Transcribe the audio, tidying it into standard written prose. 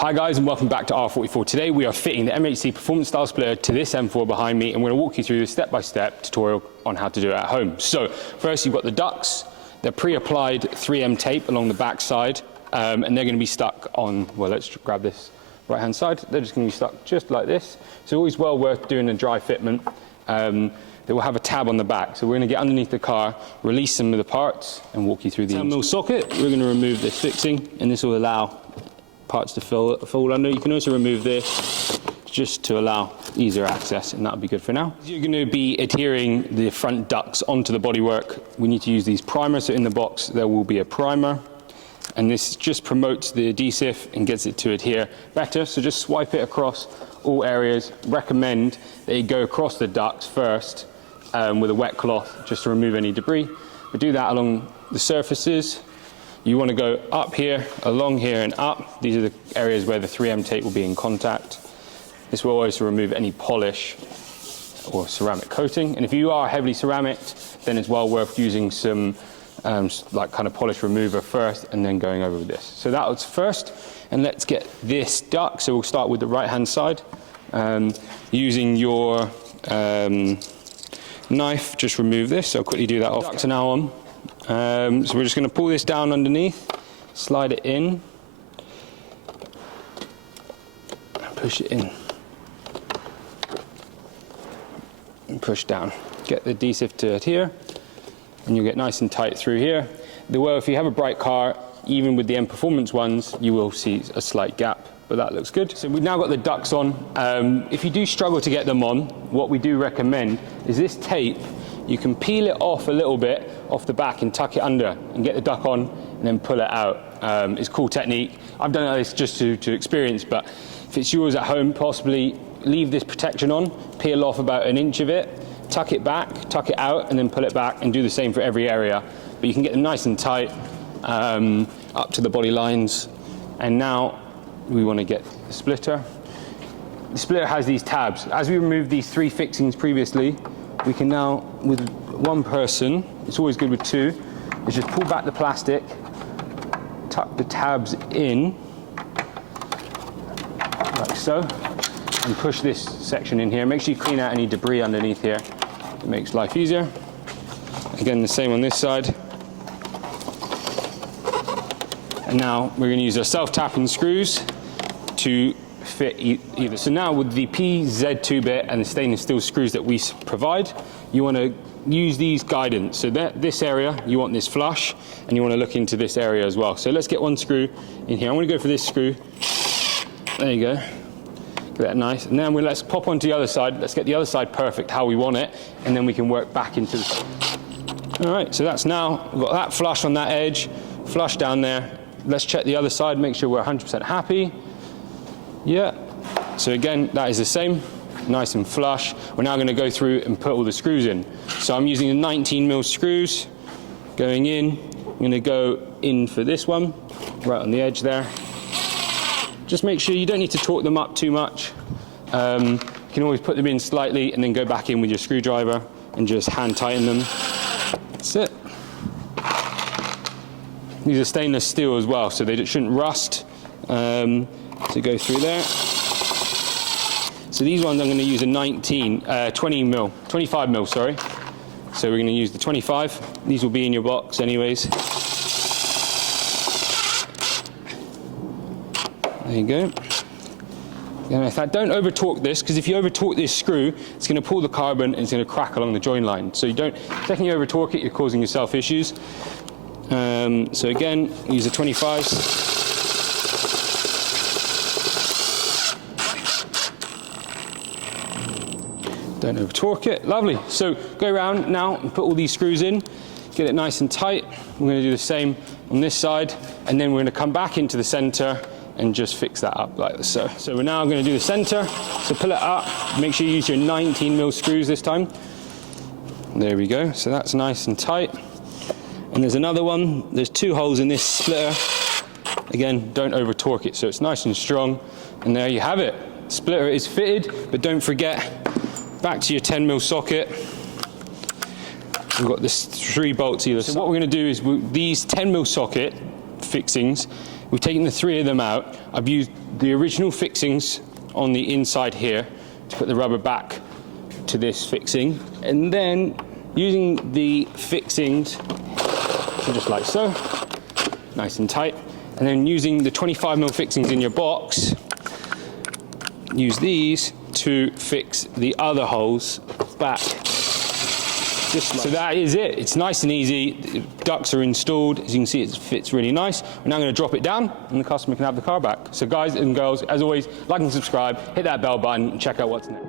Hi guys, and welcome back to R44. Today we are fitting the MHC performance style splitter to this M4 behind me, and we're going to walk you through the step-by-step tutorial on how to do it at home. So first you've got the ducts. They're pre-applied 3M tape along the back side, and they're going to be stuck on, well, let's grab this right hand side. They're just going to be stuck just like this. So always well worth doing a dry fitment. They will have a tab on the back, so we're going to get underneath the car, release some of the parts and walk you through the 10mm socket. We're going to remove this fixing, and this will allow parts to fall under. You can also remove this just to allow easier access, and that'll be good for now. You're going to be adhering the front ducts onto the bodywork. We need to use these primers, so in the box there will be a primer, and this just promotes the adhesive and gets it to adhere better. So just swipe it across all areas. Recommend that you go across the ducts first with a wet cloth just to remove any debris, but do that along the surfaces. You want to go up here, along here and up. These are the areas where the 3M tape will be in contact. This will also remove any polish or ceramic coating. And if you are heavily ceramic, then it's well worth using some like kind of polish remover first and then going over with this. So that was first, and let's get this duct. So we'll start with the right hand side. Using your knife, just remove this. So I'll quickly do that off. Ducts are now on. So we're just going to pull this down underneath, slide it in, and push it in, and push down. Get the adhesive to adhere, and you'll get nice and tight through here. Well, if you have a bright car, even with the M Performance ones, you will see a slight gap, but that looks good. So we've now got the ducts on. If you do struggle to get them on, what we do recommend is this tape. You can peel it off a little bit off the back and tuck it under and get the duct on and then pull it out. It's a cool technique. I've done this just to experience, but if it's yours at home, possibly leave this protection on, peel off about an inch of it, tuck it back, tuck it out, and then pull it back, and do the same for every area. But you can get them nice and tight up to the body lines. And now we want to get the splitter. The splitter has these tabs. As we removed these 3 fixings previously, we can now, with one person, it's always good with 2, is just pull back the plastic, tuck the tabs in, like so, and push this section in here. Make sure you clean out any debris underneath here. It makes life easier. Again, the same on this side. And now we're going to use our self-tapping screws to fit either. So now with the PZ2 bit and the stainless steel screws that we provide, you want to use these guidance. So that this area, you want this flush, and you want to look into this area as well. So let's get one screw in here. I'm going to go for this screw. There you go. Get that nice. And then let's pop onto the other side. Let's get the other side perfect how we want it, and then we can work back into the... All right, so that's now, we've got that flush on that edge, flush down there. Let's check the other side, make sure we're 100% happy. Yeah, so again, that is the same, nice and flush. We're now going to go through and put all the screws in. So I'm using the 19mm screws going in. I'm going to go in for this one, right on the edge there. Just make sure you don't need to torque them up too much. You can always put them in slightly and then go back in with your screwdriver and just hand tighten them. That's it. These are stainless steel as well, so they shouldn't rust. To go through there. So these ones I'm going to use a 25mm, sorry. So we're going to use the 25. These will be in your box anyways. There you go. Don't over torque this, because if you over torque this screw, it's going to pull the carbon and it's going to crack along the join line. So the second you over torque it, you're causing yourself issues. So again, use the 25s. Don't over torque it. Lovely. So go around now and put all these screws in, get it nice and tight. We're going to do the same on this side, and then we're going to come back into the center and just fix that up like so. So we're now going to do the center. So pull it up. Make sure you use your 19mm screws this time. There we go. So that's nice and tight. And there's another one. There's 2 holes in this splitter. Again, don't over torque it, so it's nice and strong. And there you have it. Splitter is fitted, but don't forget, back to your 10mm socket. We've got this 3 bolts either. So what we're going to do is these 10mm socket fixings, we've taken the 3 of them out. I've used the original fixings on the inside here to put the rubber back to this fixing, and then using the fixings, so just like so, nice and tight, and then using the 25mm fixings in your box, use these to fix the other holes back. Just like so. That is it. It's nice and easy. The ducts are installed. As you can see, it fits really nice. We're now going to drop it down and the customer can have the car back. So guys and girls, as always, like and subscribe, hit that bell button and check out what's next.